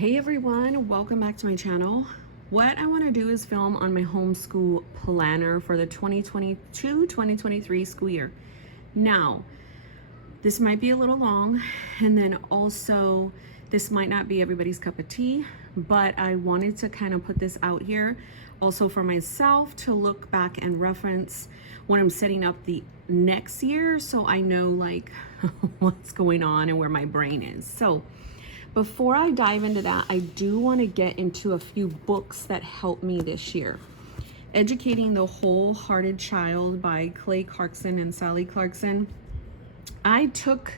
Hey everyone, welcome back to my channel. What I want to do is film on my homeschool planner for the 2022-2023 school year. Now, this might be a little long, and then also this might not be everybody's cup of tea, but I wanted to kind of put this out here also for myself to look back and reference when I'm setting up the next year, so I know like what's going on and where my brain is. So before I dive into that, I do want to get into a few books that helped me this year. Educating the Wholehearted Child by Clay Clarkson and Sally Clarkson. I took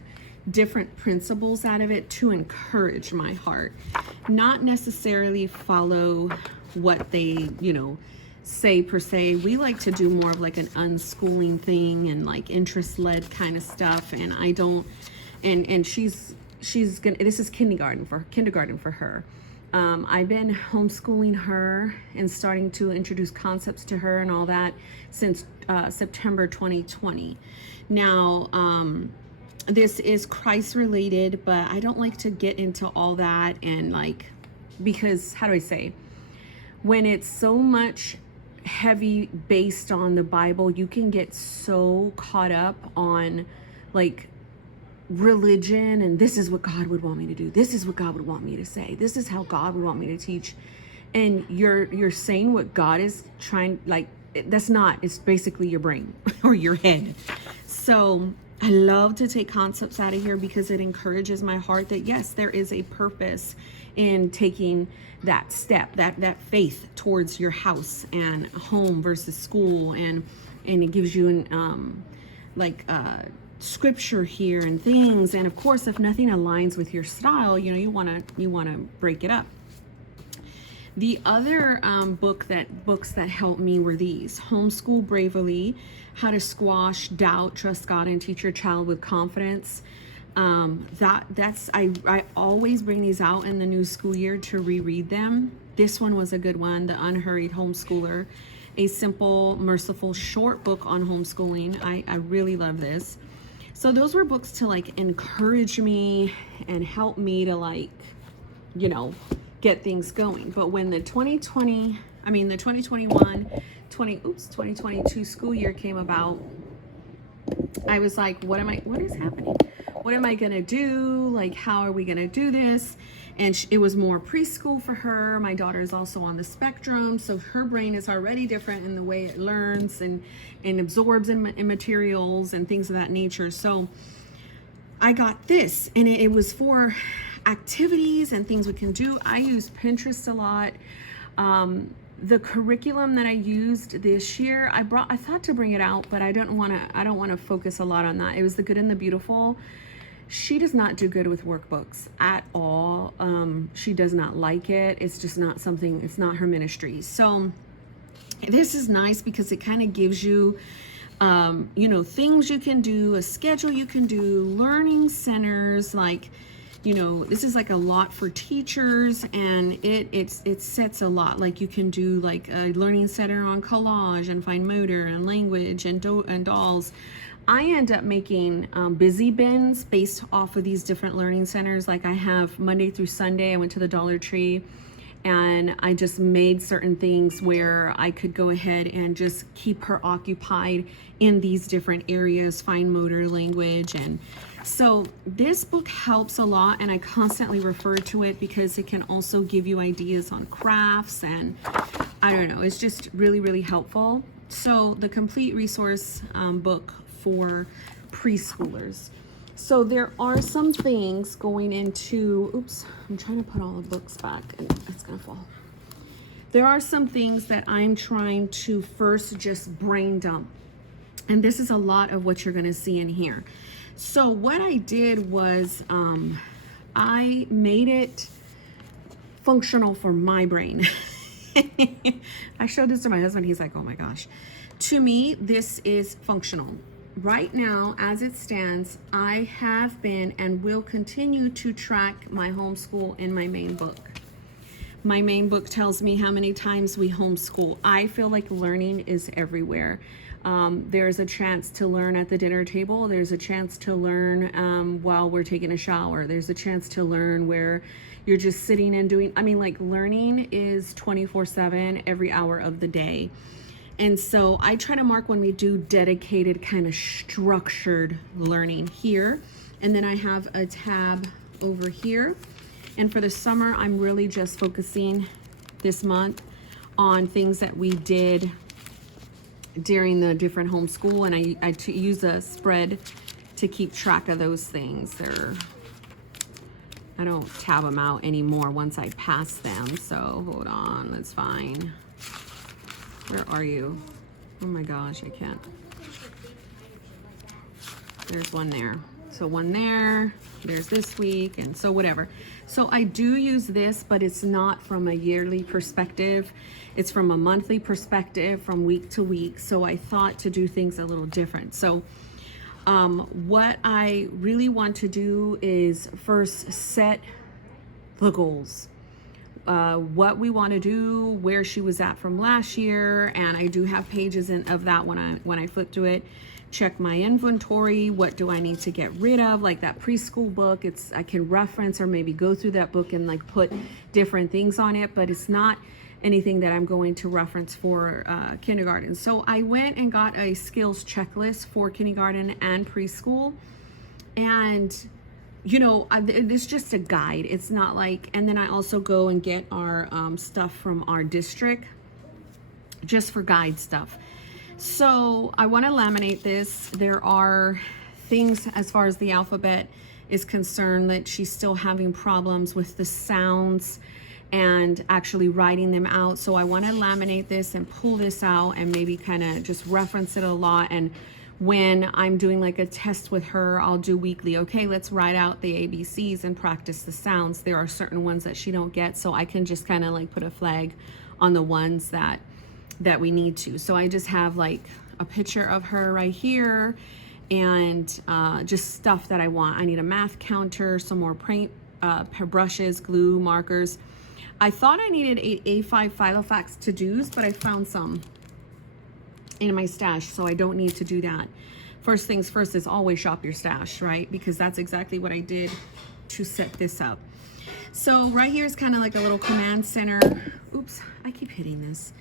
different principles out of it to encourage my heart, not necessarily follow what they, say per se. We like to do more of like an unschooling thing and like interest-led kind of stuff, and I don't, and she's gonna, this is kindergarten for her. I've been homeschooling her and starting to introduce concepts to her and all that since September 2020. Now, this is Christ related, but I don't like to get into all that, and like, because how do I say, when it's so much heavy based on the Bible, you can get so caught up on like religion and this is what God would want me to do, this is what God would want me to say, this is how God would want me to teach, and you're saying what God is trying, like that's not, it's basically your brain or your head. So I love to take concepts out of here because it encourages my heart that yes, there is a purpose in taking that step, that faith towards your house and home versus school, and it gives you an scripture here and things. And of course, if nothing aligns with your style, you want to break it up. The other books that helped me were these: Homeschool Bravely, How to Squash Doubt, Trust God, and Teach Your Child with Confidence. I always bring these out in the new school year to reread them. This one was a good one, The Unhurried Homeschooler, a simple, merciful, short book on homeschooling. I really love this. So those were books to like encourage me and help me to like, get things going. But when the 2022 school year came about, I was like, what is happening? What am I going to do? Like, how are we going to do this? And it was more preschool for her. My daughter is also on the spectrum, so her brain is already different in the way it learns and absorbs in materials and things of that nature. So I got this, and it was for activities and things we can do. I use Pinterest a lot. The curriculum that I used this year, I thought to bring it out, but I don't want to focus a lot on that. It was The Good and the Beautiful. She does not do good with workbooks at all. She does not like it. It's just not something, it's not her ministry. So this is nice because it kind of gives you, things you can do, a schedule you can do, learning centers, like, this is like a lot for teachers, and it sets a lot. Like you can do like a learning center on collage and fine motor and language and dolls. I end up making busy bins based off of these different learning centers. Like I have Monday through Sunday, I went to the Dollar Tree and I just made certain things where I could go ahead and just keep her occupied in these different areas, fine motor, language. And so this book helps a lot, and I constantly refer to it because it can also give you ideas on crafts, and I don't know, it's just really, really helpful. So the complete resource book for preschoolers. So there are some things going into, oops, I'm trying to put all the books back and it's gonna fall. There are some things that I'm trying to first just brain dump. And this is a lot of what you're gonna see in here. So what I did was I made it functional for my brain. I showed this to my husband, he's like, oh my gosh. To me, this is functional. Right now, as it stands, I have been and will continue to track my homeschool in my main book. My main book tells me how many times we homeschool. I feel like learning is everywhere. There's a chance to learn at the dinner table. There's a chance to learn while we're taking a shower. There's a chance to learn where you're just sitting and doing, I mean, like, learning is 24/7 every hour of the day. And so I try to mark when we do dedicated kind of structured learning here. And then I have a tab over here. And for the summer, I'm really just focusing this month on things that we did during the different homeschool. And I use a spread to keep track of those things. I don't tab them out anymore once I pass them. So hold on, let's find. Where are you? Oh my gosh, I can't. There's one there. So one there, there's this week, and so whatever. So I do use this, but it's not from a yearly perspective. It's from a monthly perspective, from week to week. So I thought to do things a little different. So what I really want to do is first set the goals. What we want to do, where she was at from last year, and I do have pages of that when I flip to it. Check my inventory. What do I need to get rid of? Like that preschool book, I can reference or maybe go through that book and like put different things on it, but it's not anything that I'm going to reference for kindergarten. So I went and got a skills checklist for kindergarten and preschool, and you know, it's just a guide. It's not like, and then I also go and get our stuff from our district just for guide stuff. So I want to laminate this. There are things as far as the alphabet is concerned that she's still having problems with the sounds and actually writing them out. So I want to laminate this and pull this out and maybe kind of just reference it a lot. And when I'm doing like a test with her, I'll do weekly. Okay, let's write out the ABCs and practice the sounds. There are certain ones that she don't get, so I can just kind of like put a flag on the ones that we need to. So I just have like a picture of her right here, and just stuff that I want. I need a math counter, some more paint, brushes, glue, markers. I thought I needed A5 Filofax to-dos, but I found some in my stash, so I don't need to do that. First things first is always shop your stash, right? Because that's exactly what I did to set this up. So right here is kind of like a little command center. Oops, I keep hitting this.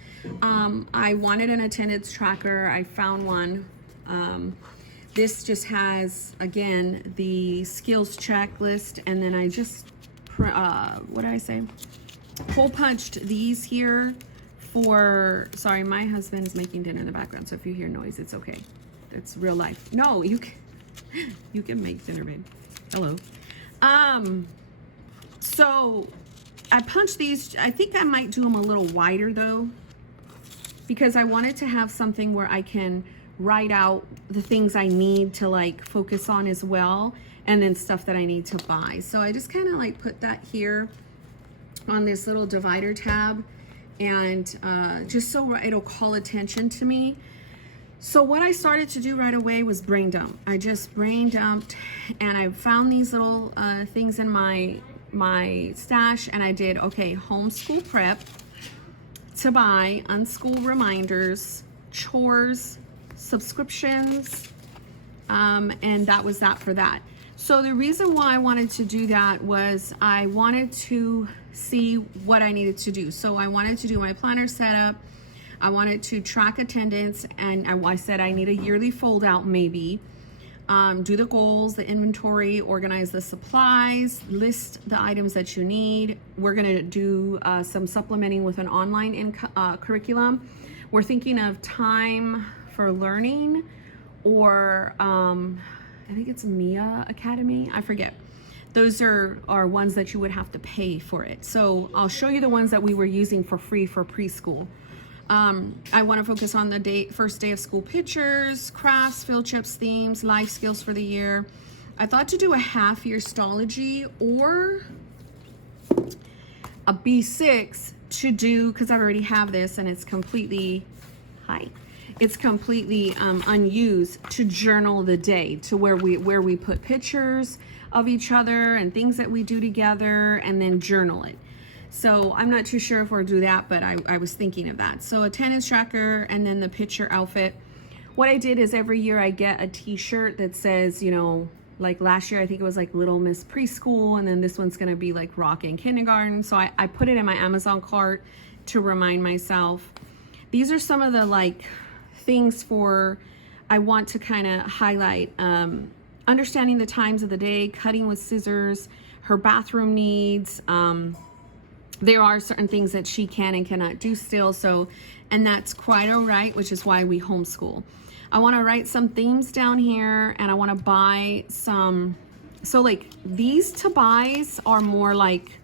I wanted an attendance tracker. I found one. This just has, again, the skills checklist, and then I just, what did I say? Hole punched these here for, sorry, my husband is making dinner in the background, so if you hear noise, it's okay. It's real life. No, you can make dinner, babe. Hello. So I punched these. I think I might do them a little wider though, because I wanted to have something where I can write out the things I need to like focus on as well, and then stuff that I need to buy. So I just kind of like put that here on this little divider tab, and just so it'll call attention to me. So what I started to do right away was brain dump. I just brain dumped, and I found these little things in my stash, and I did, okay, homeschool prep, to buy, unschool reminders, chores, subscriptions, and that was that for that. So the reason why I wanted to do that was I wanted to see what I needed to do. So I wanted to do my planner setup. I wanted to track attendance, and I said I need a yearly fold out maybe. Do the goals, the inventory, organize the supplies, list the items that you need. We're gonna do some supplementing with an online curriculum. We're thinking of Time for Learning, or I think it's Mia Academy, I forget. Those are ones that you would have to pay for it. So I'll show you the ones that we were using for free for preschool. I want to focus on the first day of school pictures, crafts, field trips, themes, life skills for the year. I thought to do a half year stology or a B6 to do, because I already have this and it's completely, it's completely unused, to journal the day, to where we put pictures of each other and things that we do together, and then journal it. So I'm not too sure if we'll do that, but I was thinking of that. So attendance tracker, and then the picture outfit. what I did is every year I get a t-shirt that says, you know, like last year I think it was like Little Miss Preschool, and then this one's gonna be like Rockin' Kindergarten. So I put it in my Amazon cart to remind myself. These are some of the like things for, I want to kind of highlight. Understanding the times of the day, cutting with scissors, her bathroom needs. There are certain things that she can and cannot do still, so, and that's quite all right, which is why we homeschool. I want to write some themes down here, and I want to buy some, so like these to buys are more like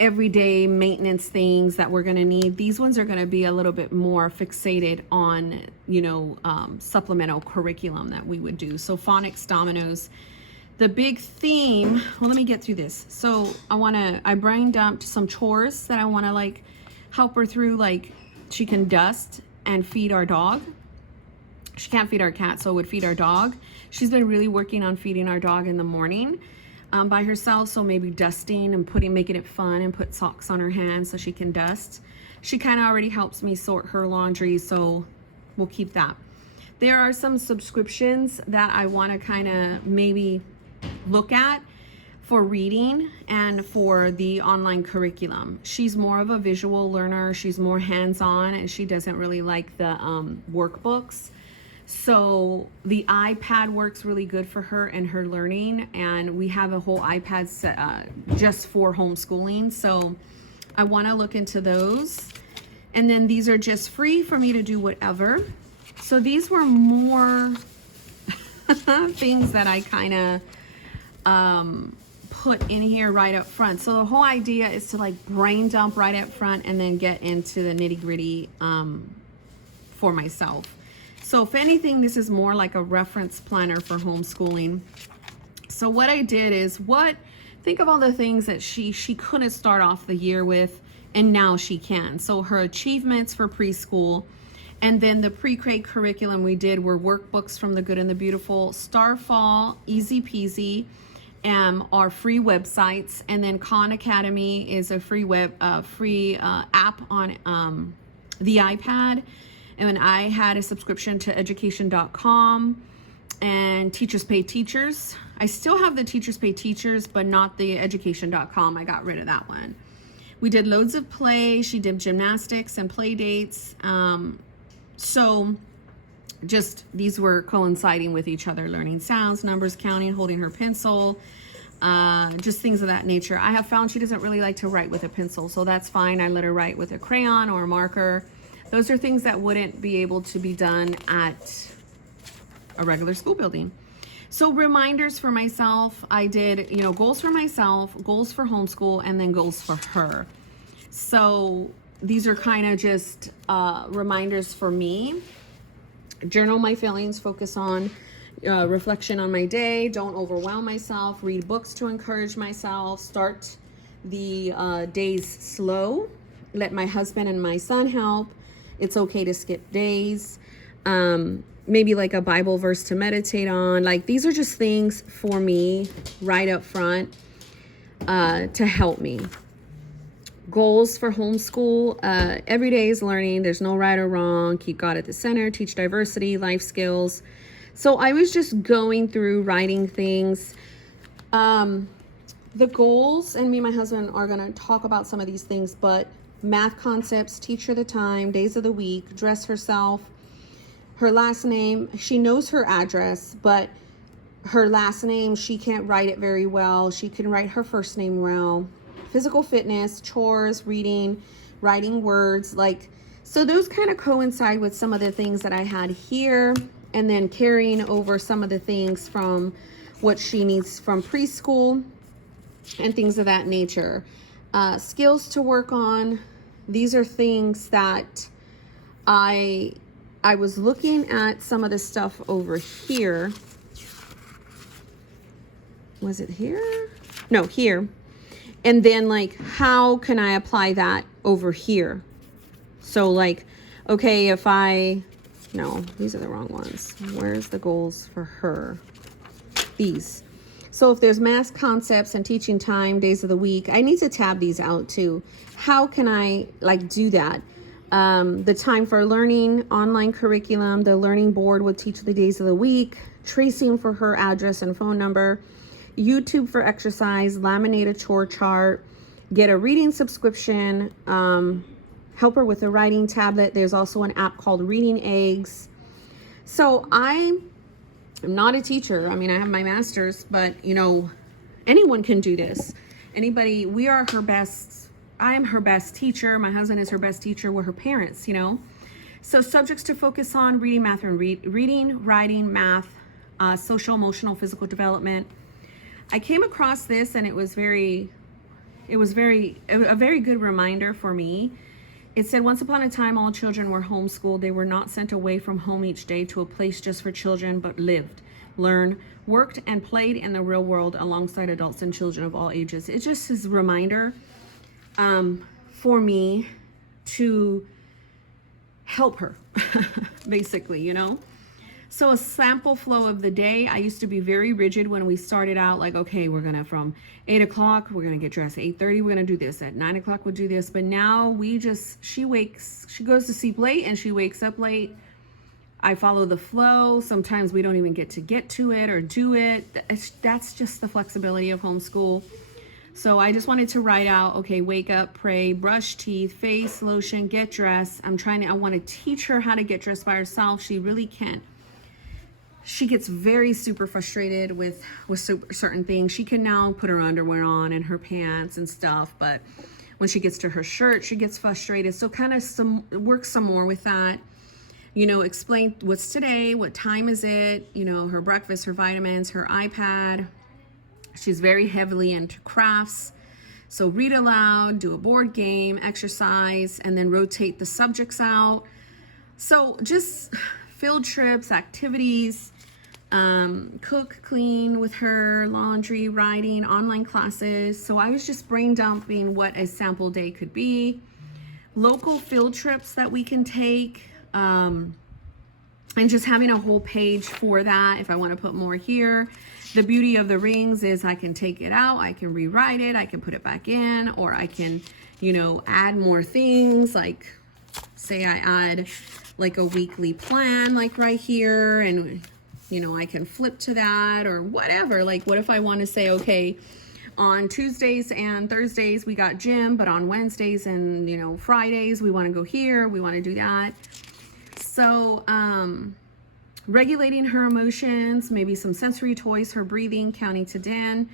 everyday maintenance things that we're going to need. These ones are going to be a little bit more fixated on, you know, supplemental curriculum that we would do. So phonics, dominoes. The big theme, well, let me get through this. So I brain dumped some chores that I want to like help her through. Like she can dust and feed our dog. She can't feed our cat, so would feed our dog. She's been really working on feeding our dog in the morning by herself. So maybe dusting and making it fun, and put socks on her hands so she can dust. She kind of already helps me sort her laundry, so we'll keep that. There are some subscriptions that I want to kind of maybe look at for reading and for the online curriculum. She's more of a visual learner. She's more hands-on, and she doesn't really like the workbooks. So the iPad works really good for her and her learning, and we have a whole iPad set just for homeschooling. So I want to look into those. And then these are just free for me to do whatever. So these were more things that I kind of put in here right up front. So the whole idea is to like brain dump right up front and then get into the nitty gritty for myself. So if anything, this is more like a reference planner for homeschooling. So what I did is think of all the things that she couldn't start off the year with, and now she can. So her achievements for preschool, and then the pre-K curriculum we did were workbooks from The Good and the Beautiful, Starfall, Easy Peasy, our free websites, and then Khan Academy is a free app on the iPad. And I had a subscription to education.com and Teachers Pay Teachers. I still have the Teachers Pay Teachers, but not the education.com. I got rid of that one. We did loads of play. She did gymnastics and play dates. So just these were coinciding with each other, learning sounds, numbers, counting, holding her pencil, just things of that nature. I have found she doesn't really like to write with a pencil, so that's fine. I let her write with a crayon or a marker. Those are things that wouldn't be able to be done at a regular school building. So reminders for myself, I did, you know, goals for myself, goals for homeschool, and then goals for her. So these are kind of just reminders for me. Journal my feelings, focus on reflection on my day, don't overwhelm myself, read books to encourage myself, start the days slow, let my husband and my son help. It's okay to skip days. Maybe like a Bible verse to meditate on. Like these are just things for me right up front to help me. Goals for homeschool. Every day is learning. There's no right or wrong. Keep God at the center. Teach diversity, life skills. So I was just going through writing things. The goals, and me and my husband are going to talk about some of these things, but math concepts, teach her the time, days of the week, dress herself, her last name. She knows her address, but her last name, she can't write it very well. She can write her first name well. Physical fitness, chores, reading, writing words, like, so those kind of coincide with some of the things that I had here, and then carrying over some of the things from what she needs from preschool and things of that nature. Skills to work on. These are things that I was looking at some of the stuff over here. Was it here? No, here. And then like, how can I apply that over here? So like, okay, no, these are the wrong ones. Where's the goals for her? These. So if there's math concepts and teaching time, days of the week, I need to tab these out too. How can I like do that? The time for learning, online curriculum, the learning board would teach the days of the week, tracing for her address and phone number, YouTube for exercise, laminate a chore chart, get a reading subscription, help her with a writing tablet. There's also an app called Reading Eggs. So I'm not a teacher. I mean, I have my master's, but anyone can do this. Anybody, we are her best. I am her best teacher. My husband is her best teacher. We're her parents, So subjects to focus on: reading, math, and reading, writing, math, social, emotional, physical development. I came across this and it was a very good reminder for me. It said, once upon a time, all children were homeschooled. They were not sent away from home each day to a place just for children, but lived, learned, worked, and played in the real world alongside adults and children of all ages. It just is a reminder for me to help her, basically, So a sample flow of the day. I used to be very rigid when we started out, like, okay, we're gonna, from 8 o'clock, we're gonna get dressed. 8:30, we're gonna do this. At 9 o'clock, we'll do this. But now she goes to sleep late and she wakes up late. I follow the flow. Sometimes we don't even get to it or do it. That's just the flexibility of homeschool. So I just wanted to write out, okay, wake up, pray, brush teeth, face, lotion, get dressed. I want to teach her how to get dressed by herself. She really can't. She gets very super frustrated with certain things. She can now put her underwear on and her pants and stuff, but when she gets to her shirt, she gets frustrated. So kind of work some more with that. Explain what's today, what time is it, her breakfast, her vitamins, her iPad. She's very heavily into crafts. So read aloud, do a board game, exercise, and then rotate the subjects out. So just field trips, activities, cook, clean with her, laundry, writing, online classes. So I was just brain dumping what a sample day could be. Local field trips that we can take, and just having a whole page for that if I want to put more here. The beauty of the rings is I can take it out, I can rewrite it, I can put it back in, or I can, add more things, like say I add like a weekly plan, like right here, and I can flip to that or whatever. Like, what if I want to say, okay, on Tuesdays and Thursdays we got gym, but on Wednesdays and Fridays we want to go here, we want to do that. So regulating her emotions, maybe some sensory toys, her breathing, counting to 10.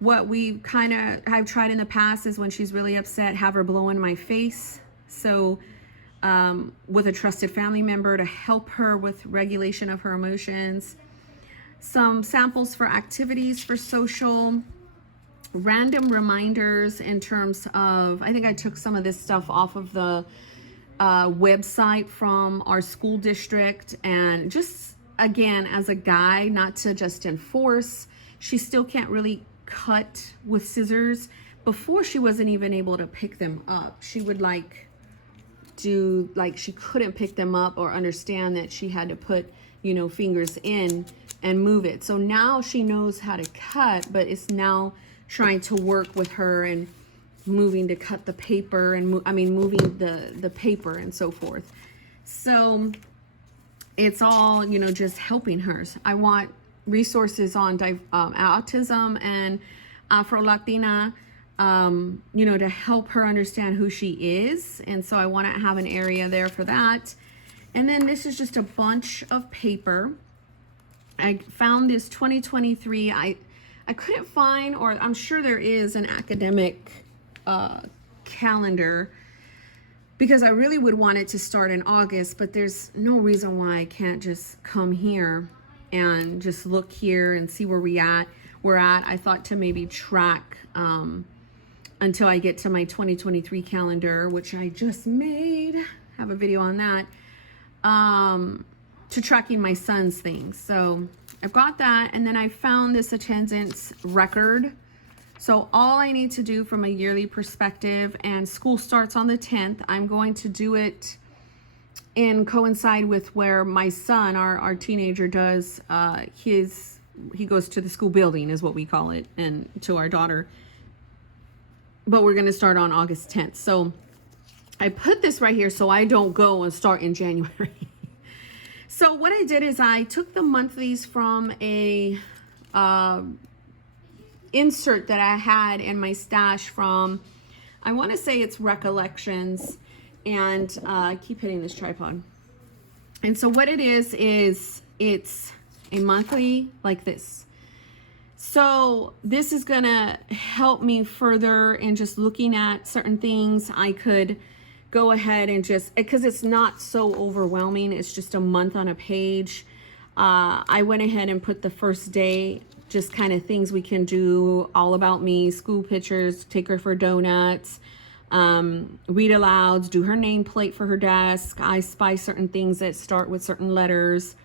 What we I've tried in the past is when she's really upset, have her blow in my face. So with a trusted family member to help her with regulation of her emotions. Some samples for activities for social. Random reminders in terms of, I think I took some of this stuff off of the website from our school district, and just again as a guide, not to just enforce. She still can't really cut with scissors. Before, she wasn't even able to pick them up. She would she couldn't pick them up or understand that she had to put fingers in and move it. So now she knows how to cut, but it's now trying to work with her and moving to cut the paper and moving the paper and so forth. So it's all just helping her. I want resources on autism and Afro-Latina, to help her understand who she is. And so I want to have an area there for that. And then this is just a bunch of paper. I found this 2023. I couldn't find, or I'm sure there is an academic calendar, because I really would want it to start in August, but there's no reason why I can't just come here and just look here and see where we're at. I thought to maybe track until I get to my 2023 calendar, which I just made, have a video on that, to tracking my son's things. So I've got that, and then I found this attendance record. So all I need to do from a yearly perspective, and school starts on the 10th, I'm going to do it and coincide with where my son, our teenager, does he goes to the school building, is what we call it, and to our daughter. But we're going to start on August 10th. So I put this right here so I don't go and start in January. So what I did is I took the monthlies from a insert that I had in my stash from, I want to say it's Recollections, and I keep hitting this tripod. And so what it is it's a monthly like this. So this is gonna help me further in just looking at certain things. I could go ahead and just, because it's not so overwhelming, it's just a month on a page. I went ahead and put the first day, just kind of things we can do, all about me, school pictures, take her for donuts, read alouds, do her nameplate for her desk, I spy certain things that start with certain letters,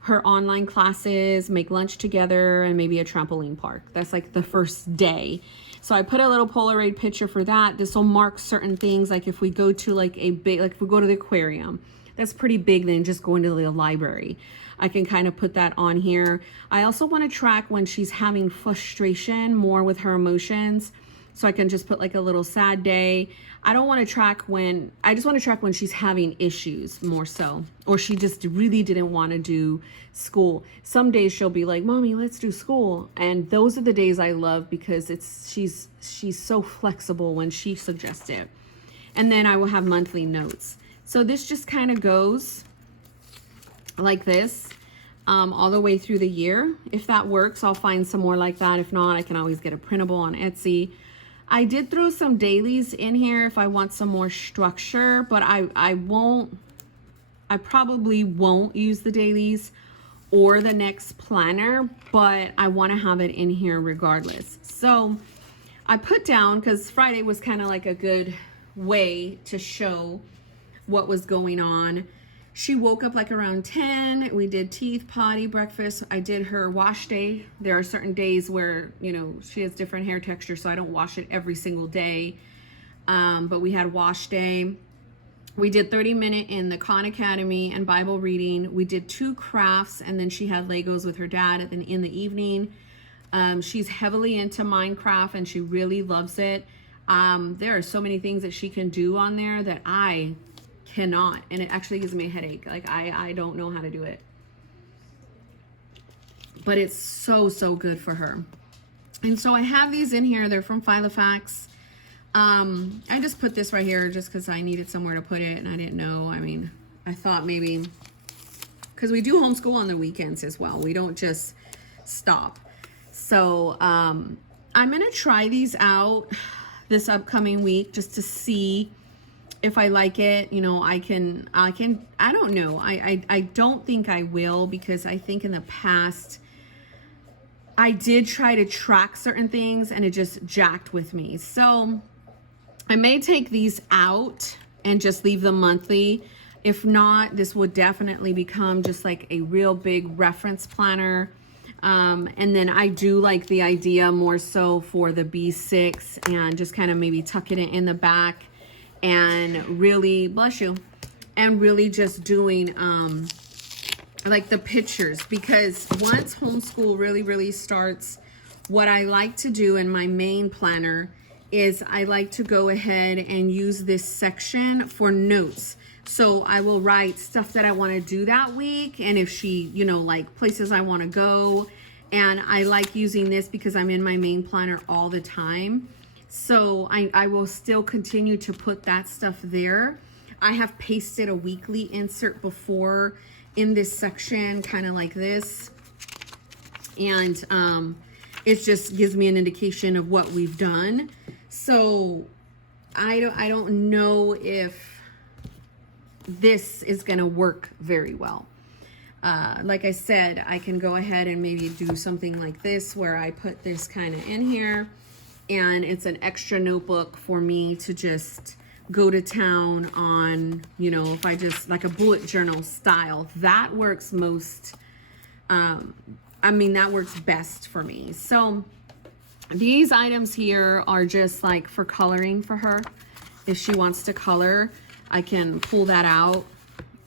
her online classes, make lunch together, and maybe a trampoline park. That's like the first day. So I put a little Polaroid picture for that. This will mark certain things, like if we go to like a big, like if we go to the aquarium, that's pretty big than just going to the library. I can kind of put that on here. I also want to track when she's having frustration more with her emotions. So I can just put like a little sad day. I don't want to track when, I just want to track when she's having issues more so, or she just really didn't want to do school. Some days she'll be like, Mommy, let's do school. And those are the days I love, because she's so flexible when she suggests it. And then I will have monthly notes. So this just kind of goes like this all the way through the year. If that works, I'll find some more like that. If not, I can always get a printable on Etsy. I did throw some dailies in here if I want some more structure, but I probably won't use the dailies or the next planner, but I want to have it in here regardless. So I put down, because Friday was kind of like a good way to show what was going on. She woke up like around 10. We did teeth, potty, breakfast. I did her wash day. There are certain days where, you know, she has different hair texture, so I don't wash it every single day. But we had wash day. We did 30-minute in the Khan Academy and Bible reading. We did 2 crafts, and then she had Legos with her dad in the evening. She's heavily into Minecraft, and she really loves it. There are so many things that she can do on there that I cannot, and it actually gives me a headache. Like I don't know how to do it, but it's so good for her. And so I have these in here. They're from Filofax. I just put this right here just because I needed somewhere to put it, and I didn't know. I mean, I thought maybe, because we do homeschool on the weekends as well, we don't just stop. So I'm gonna try these out this upcoming week just to see if I like it. You know, I don't know. I don't think I will, because I think in the past I did try to track certain things and it just jacked with me. So I may take these out and just leave them monthly. If not, this would definitely become just like a real big reference planner. And then I do like the idea more so for the B6, and just kind of maybe tuck it in the back, and really, bless you, and really just doing like the pictures. Because once homeschool really starts, what I like to do in my main planner is I like to go ahead and use this section for notes. So I will write stuff that I want to do that week, and if she, you know, like places I want to go. And I like using this because I'm in my main planner all the time. So I will still continue to put that stuff there. I have pasted a weekly insert before in this section, kind of like this. And it just gives me an indication of what we've done. So I don't know if this is gonna work very well. Like I said, I can go ahead and maybe do something like this where I put this kind of in here, and it's an extra notebook for me to just go to town on, you know, if I just like a bullet journal style. That works most, I mean, that works best for me. So these items here are just like for coloring for her. If she wants to color, I can pull that out.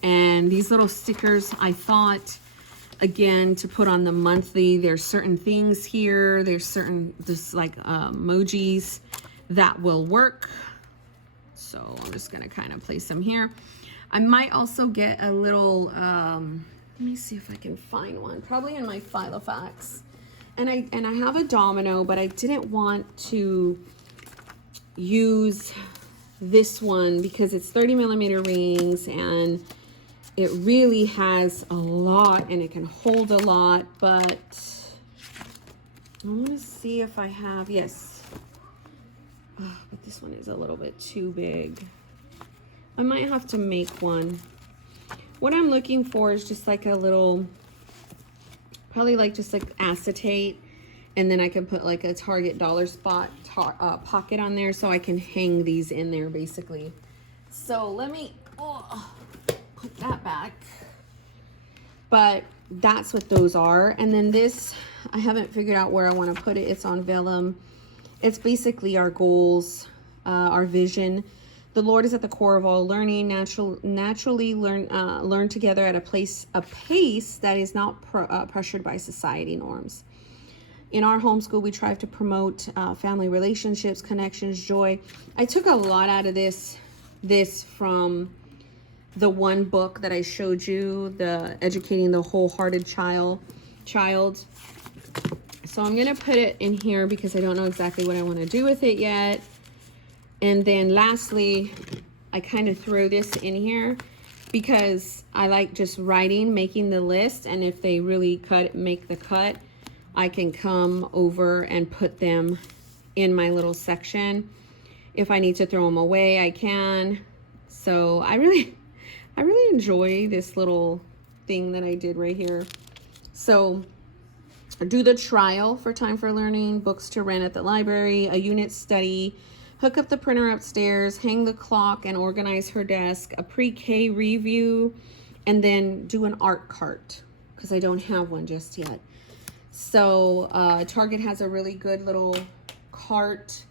And these little stickers, I thought, again, to put on the monthly, there's certain things here. There's certain, just like emojis that will work. So I'm just gonna kind of place them here. I might also get a little, let me see if I can find one, probably in my Filofax. And I have a domino, but I didn't want to use this one because it's 30mm rings and it really has a lot and it can hold a lot, but I want to see if I have, yes. Oh, but this one is a little bit too big. I might have to make one. What I'm looking for is just like a little, probably like just like acetate, and then I can put like a Target dollar spot pocket on there so I can hang these in there basically. So let me put that back. But that's what those are. And then this, I haven't figured out where I want to put it. It's on vellum. It's basically our goals, our vision. The Lord is at the core of all learning. Naturally learn together at a pace that is not pressured by society norms. In our homeschool, we try to promote family relationships, connections, joy. I took a lot out of this from the one book that I showed you, the Educating the Wholehearted Child. So I'm gonna put it in here because I don't know exactly what I want to do with it yet. And then lastly, I kind of throw this in here because I like just writing, making the list, and if they really make the cut, I can come over and put them in my little section. If I need to throw them away, I can. So I really enjoy this little thing that I did right here. So do the trial for Time for Learning, books to rent at the library, a unit study, hook up the printer upstairs, hang the clock and organize her desk, a pre-K review, and then do an art cart because I don't have one just yet. So Target has a really good little cart.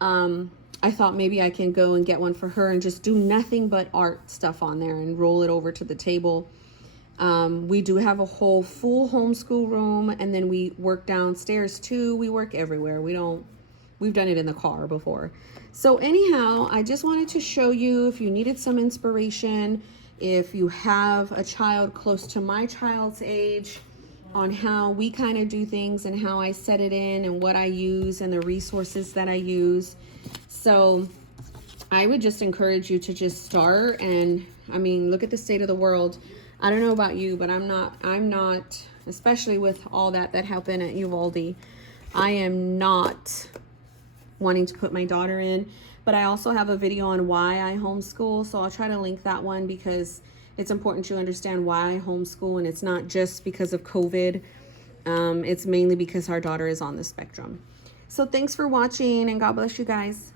I thought maybe I can go and get one for her and just do nothing but art stuff on there and roll it over to the table. We do have a whole full homeschool room, and then we work downstairs too. We work everywhere. We've done it in the car before. So anyhow, I just wanted to show you if you needed some inspiration, if you have a child close to my child's age, on how we kind of do things and how I set it in and what I use and the resources that I use. So I would just encourage you to just start. And I mean, look at the state of the world. I don't know about you, but I'm not, especially with all that happened at Uvalde, I am not wanting to put my daughter in. But I also have a video on why I homeschool, so I'll try to link that one because it's important to understand why I homeschool, and it's not just because of COVID. It's mainly because our daughter is on the spectrum. So thanks for watching, and God bless you guys.